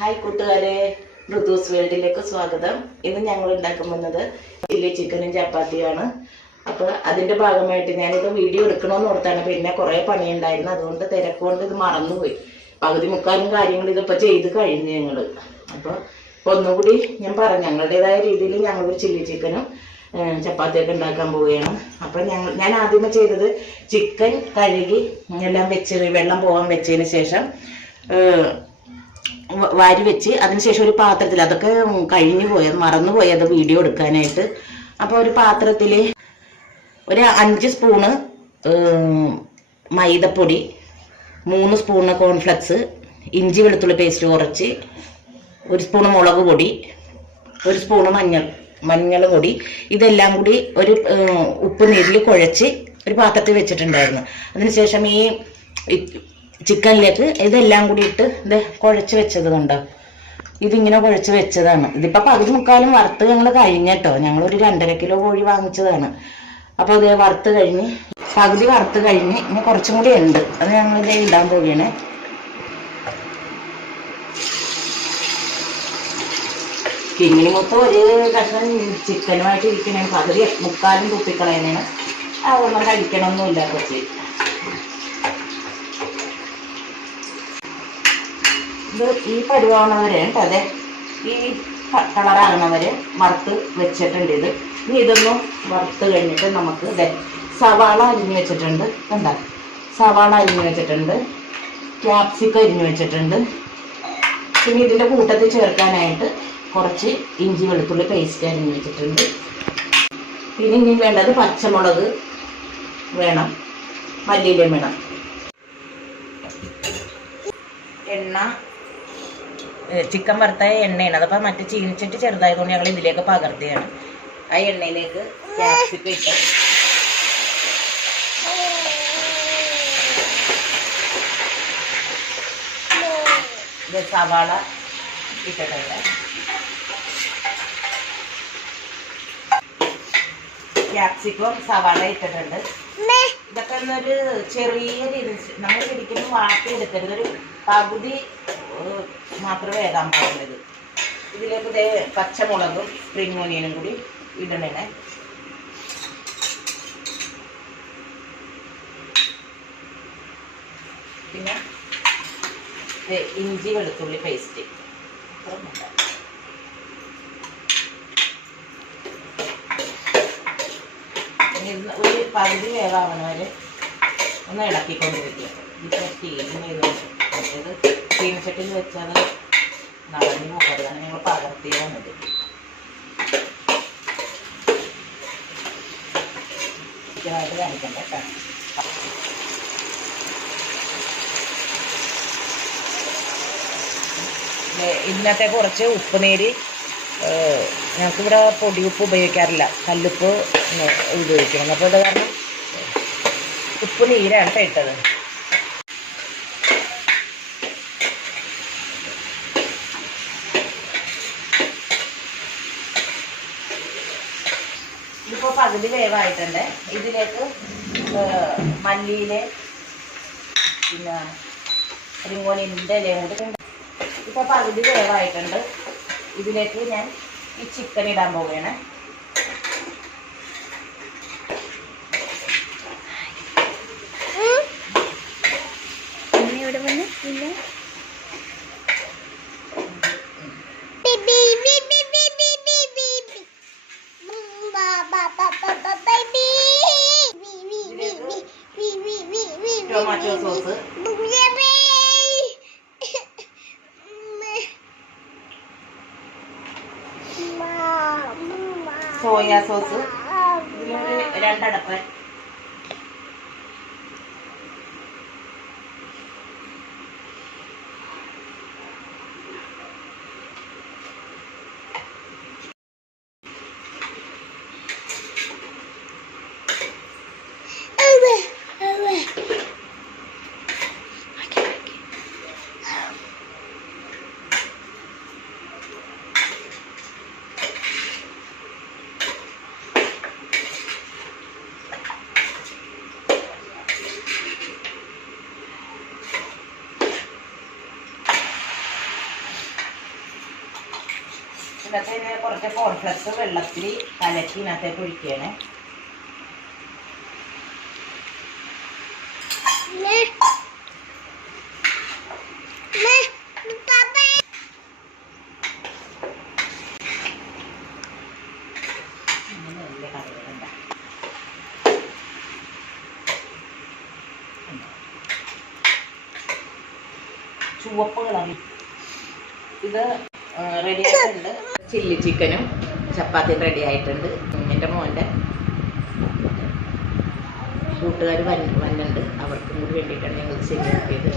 Hi കൂട്ടുകാരെ, ഋതുസ് വേൾഡിലേക്ക് സ്വാഗതം. ഇന്ന് ഞങ്ങൾ ഉണ്ടാക്കാൻ പോകുന്നത് ചില്ലി ചിക്കനും ചപ്പാത്തിയാണ്. അപ്പോൾ അതിന്റെ ഭാഗമായിട്ട് ഞാനിത് വീഡിയോ എടുക്കണമെന്ന് ഓർത്താണ്. പിന്നെ കുറേ പണിയുണ്ടായിരുന്നു, അതുകൊണ്ട് തിരക്കുകൊണ്ട് ഇത് മറന്നുപോയി. പകുതി മുക്കാലും കാര്യങ്ങൾ ഇതിപ്പോൾ ചെയ്ത് കഴിഞ്ഞു ഞങ്ങൾ. അപ്പോൾ ഒന്നുകൂടി ഞാൻ പറഞ്ഞു, ഞങ്ങളുടേതായ രീതിയിൽ ഞങ്ങളൊരു ചില്ലി ചിക്കനും ചപ്പാത്തിയൊക്കെ ഉണ്ടാക്കാൻ പോവുകയാണ്. അപ്പോൾ ഞാൻ ആദ്യമേ ചെയ്തത് ചിക്കൻ കഴുകി എല്ലാം വെച്ച് വെള്ളം പോകാൻ വെച്ചതിന് ശേഷം വാരി വെച്ച് അതിനുശേഷം ഒരു പാത്രത്തിൽ, അതൊക്കെ കഴിഞ്ഞു പോയത് മറന്നുപോയി അത് വീഡിയോ എടുക്കാനായിട്ട്. അപ്പോൾ ഒരു പാത്രത്തിൽ ഒരു 5 സ്പൂണ് മൈദപ്പൊടി, 3 സ്പൂണ് കോൺഫ്ലക്സ്, ഇഞ്ചി വെളുത്തുള്ളി പേസ്റ്റ് കുറച്ച്, 1 സ്പൂണ് മുളക് പൊടി, 1 സ്പൂണ് മഞ്ഞൾ പൊടി, ഇതെല്ലാം കൂടി ഒരു ഉപ്പ് നീരിൽ കുഴച്ച് ഒരു പാത്രത്തിൽ വെച്ചിട്ടുണ്ടായിരുന്നു. അതിനുശേഷം ഈ ചിക്കനിലേക്ക് ഇതെല്ലാം കൂടി ഇട്ട് ഇത് കുഴച്ച് വെച്ചത് കണ്ടോ, ഇതിങ്ങനെ കുഴച്ച് വെച്ചതാണ്. ഇതിപ്പോൾ പകുതി മുക്കാലും വറുത്ത് ഞങ്ങൾ കഴിഞ്ഞട്ടോ. ഞങ്ങളൊരു 2.5 കിലോ കോഴി വാങ്ങിച്ചതാണ്. അപ്പോൾ ഇത് വറുത്ത് കഴിഞ്ഞ് പകുതി വറുത്ത് കഴിഞ്ഞ് ഇനി കുറച്ചും കൂടി ഉണ്ട്, അത് ഞങ്ങളിത് ഇടാൻ പോവുകയാണ്. കിങ്ങിണി മൊത്തം ഒരു കഷ്ണം ചിക്കനുമായിട്ട് ഇരിക്കണേ, പകുതി മുക്കാലും തുപ്പിക്കളയണേന്. അതൊന്നും കഴിക്കണമൊന്നുമില്ല കുറച്ച്. ഇത് ഈ പരുവാണവരെ കേട്ടോ, അതെ ഈ കളറാകുന്നവരെ വറുത്ത് വെച്ചിട്ടുണ്ട്. ഇനി ഇതൊന്നും വറുത്ത് കഴിഞ്ഞിട്ട് നമുക്ക് ഇതെ സവാള അരിഞ്ഞ് വെച്ചിട്ടുണ്ട്. എന്താ സവാള അരിഞ്ഞ് വെച്ചിട്ടുണ്ട്, ക്യാപ്സിക്കം അരിഞ്ഞ് വെച്ചിട്ടുണ്ട്. പിന്നെ ഇതിൻ്റെ കൂട്ടത്തിൽ ചേർക്കാനായിട്ട് കുറച്ച് ഇഞ്ചി വെളുത്തുള്ളി പേസ്റ്റ് അരിഞ്ഞ് വെച്ചിട്ടുണ്ട്. പിന്നെ ഇനി വേണ്ടത് പച്ചമുളക് വേണം, മല്ലിയിലയും വേണം. എണ്ണ, ചിക്കൻ വറുത്ത എണ്ണയാണ്. അതപ്പോൾ മറ്റേ ചീനിച്ചിട്ട് ചെറുതായതുകൊണ്ട് ഞങ്ങൾ ഇതിലേക്ക് പകർത്തിയാണ്. ആ എണ്ണയിലേക്ക് ക്യാപ്സിക്കം ഇട്ട് സവാള ഇട്ടിട്ടുണ്ട്. ക്യാപ്സിക്കം സവാള ഇട്ടിട്ടുണ്ട്. ഇതൊക്കെ ഒന്നൊരു ചെറിയ രീതി നമ്മൾ ശരിക്കും വാട്ടി എടുക്കരുത്, ഒരു പകുതി മാത്രമേ വേകാൻ പാടുള്ളത്. ഇതിലേക്ക് ഇതേ പച്ചമുളകും സ്പ്രിംഗ് ഓനിയനും കൂടി ഇടണേ. പിന്നെ ഇഞ്ചി വെളുത്തുള്ളി പേസ്റ്റ് ഒരു പകുതി വേവാവണ വരെ ഒന്ന് ഇളക്കിക്കൊണ്ടിരിക്കുക. ഇപ്പോൾ ഇത് ചീനച്ചട്ടിൽ വെച്ചത് നടഞ്ഞു പോകരുതാണ്, ഞങ്ങൾ പകർത്തിയാണത്. ഇതായിട്ട് കാണിക്കണ്ട കേട്ടോ. ഇതിനകത്തെ കുറച്ച് ഉപ്പ് നീര്, ഞങ്ങൾക്കിവിടെ പൊടി ഉപ്പ് ഉപയോഗിക്കാറില്ല, കല്ലുപ്പ് ഉപയോഗിക്കണം. അപ്പോൾ ഇത് കാരണം ഉപ്പ് നീരാണ് ഇട്ടത്. ഇതിപ്പോൾ പകുതി വേവായിട്ടുണ്ട്. ഇതിലേക്ക് മല്ലിയില പിന്നെ റിങ്ങോനിൻ്റെ ഇലയും കൂടി ഇപ്പോൾ പകുതി വേവായിട്ടുണ്ട്. ഇതിലേക്ക് ഞാൻ ഈ ചിക്കൻ ഇടാൻ പോവുകയാണ്. ടൊമാറ്റോ സോസ്, സോയാ സോസ്, ഇതിലൊരു 2 അടപ്പ്, ഇന്നത്തെ കുറച്ച് കോൺഫ്ലക്സ് വെള്ളത്തിൽ കലക്കി ഇതിനകത്തേക്ക് ഒഴിക്കുകയാണ്. ചുവപ്പ് കളറിൽ ഇത് റെഡി ആയിട്ടുണ്ട്. ചില്ലി ചിക്കനും ചപ്പാത്തിയും റെഡി ആയിട്ടുണ്ട്. എൻ്റെ മോൻ്റെ കൂട്ടുകാർ വന്നുണ്ട്, അവർക്കും കൂടി വേണ്ടിയിട്ടാണ് ഞങ്ങൾ ശരിയാക്കിയത്.